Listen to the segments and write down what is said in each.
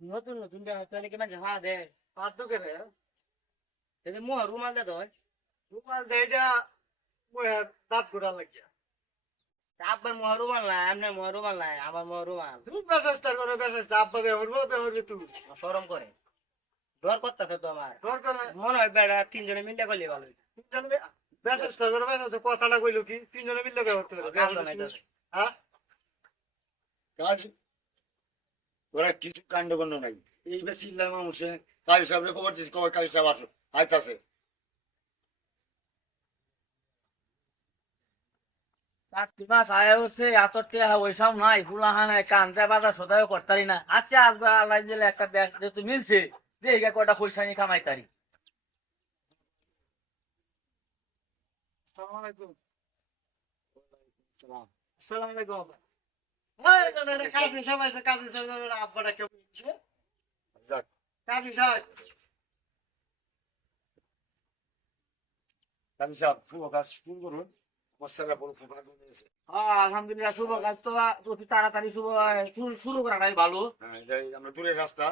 নতুন নতুন বিয়া তো নাকি মানে হা দে পাঁচ তো করে এই মোহ রুমাল দে তো রুমাল দেয়টা দাঁত গোড়া লাগিয়া আব্বার মোহ রুমাল নাই আপনার মোহ রুমাল নাই আমার মোহ রুমাল তুই বেসাস্তার করে বেসাস্তা আব্বা বেহরবি তুই শরম করে ডর করতেছে তো আমার তোর করে মনে হয় বেড়া তিনজনে মিলে করলে ভালো তিনজন বেসাস্তার করে বেসাস্তা কথাটা কইলো কি তিনজনে মিললে বেহরতে হবে গাল নাই তো হ্যাঁ কাজ ওরা কিছু কাণ্ড কর্ণ নাই এই বেশি মানুষে কালী সাহেবের খবর দিচ্ছে খবর কালী সাহেব আসো আইতাছে চাকরি মাস আয় হচ্ছে এত টেহা ওইসব নাই ফুলাহানে কান্দে বাজার সদায় করতারি না আচ্ছা আজকে আল্লাহ দিলে একটা ব্যাগ যেহেতু মিলছে দেখে কয়টা পয়সা নিয়ে কামাইতারি আসসালামু আলাইকুম আসসালামু আলাইকুম আব্বা এই না না কাজী সাহেব আছে কাজী সাহেব আব্বাটা কেউ বলছে যাক কাজী সাহেব কালী সাহেব শুভ কাজ শুরু করুন মশলা বড় ফুফা দিয়েছে আলহামদুলিল্লাহ শুভ কাজ তো অতি তাড়াতাড়ি শুরু করাটাই ভালো হ্যাঁ এটাই আমরা দূরের রাস্তা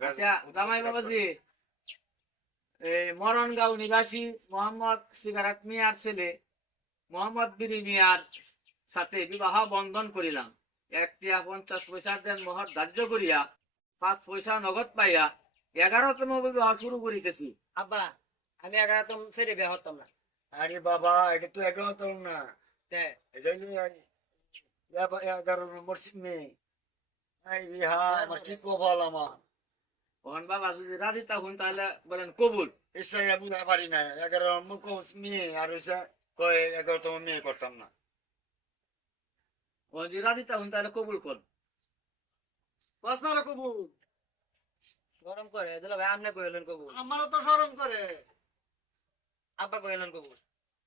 আচ্ছা জামাই বাবাজি এই মরণগাঁও নিবাসী মোহাম্মদ সিগারাত মিয়ার ছেলে মোহাম্মদ বিরি মিয়ার সাথে বিবাহ বন্ধন করিলাম 1 পয়সা দেন মোহর ধার্য করিয়া 5 পয়সা নগদ পাইয়া 11তম বিবাহ শুরু করিতেছি আব্বা আমি 11তম ছেড়ে বিয়া হতাম না আরে বাবা এটা তো 11 না তে এটাই 11 নম্বর সিমে এই বিহা আমার কি কপাল আমার মোহন বাবা যদি রাজি তখন তাহলে বলেন কবুল ঈশ্বরের বুঝা পারি না 11 নম্বর মেয়ে আর হইছে কয় 11তম মেয়ে করতাম না যদি রাজি তখন তাহলে কবুল কর বাসনার কবুল গরম করে দিল ভাই আপনি কইলেন কবু আমারও তো শরম করে আব্বা কইলেন কবু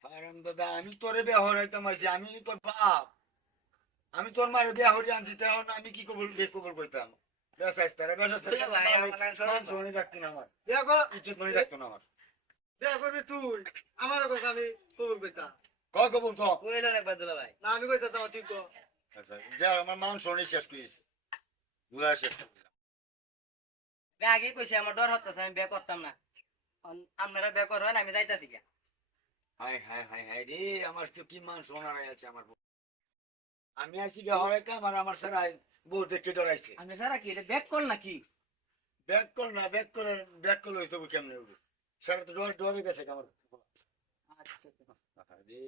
হারাম দাদা আমি তোরে বিয়া হরাইতাম আছি আমি তোর বাপ আমি তোর মারে বিয়া হরি আনছি তখন আমি কি কবুল বেকবুল কইতাম বেসাস্তারে বুঝলে ভাই, আমার লাগে সরম মান শুনে থাকতো না আমার দেখো ইজ্জত মনে থাকতো না আমার দেখ করবি তুই আমারও কথা আমি কবুল কইতাম ক কবুল ক কইলেন একবার দিল ভাই না আমি কইতাম তুই কো আচ্ছা যা আমার মান শুনে শেষ করিস দুলা শেষ করিস আমি আগেই কইছি আমার ডর হতাছে আমি বিয়া করতাম না আপনারা বিয়া করেন আমি যাইতাছি গা হাই হাই হাই হাই রে আমার তো কি মান শোনার আছে আমার আমি আসি বিয়া হরাইতাম আর আমার সারা বউ দেখে ডরাইছে আমি সারা কি এটা ব্যাক কর নাকি ব্যাক কর না ব্যাক করলে হইতো কেমনে হবে সারা তো ডরে গেছে আমার আচ্ছা রে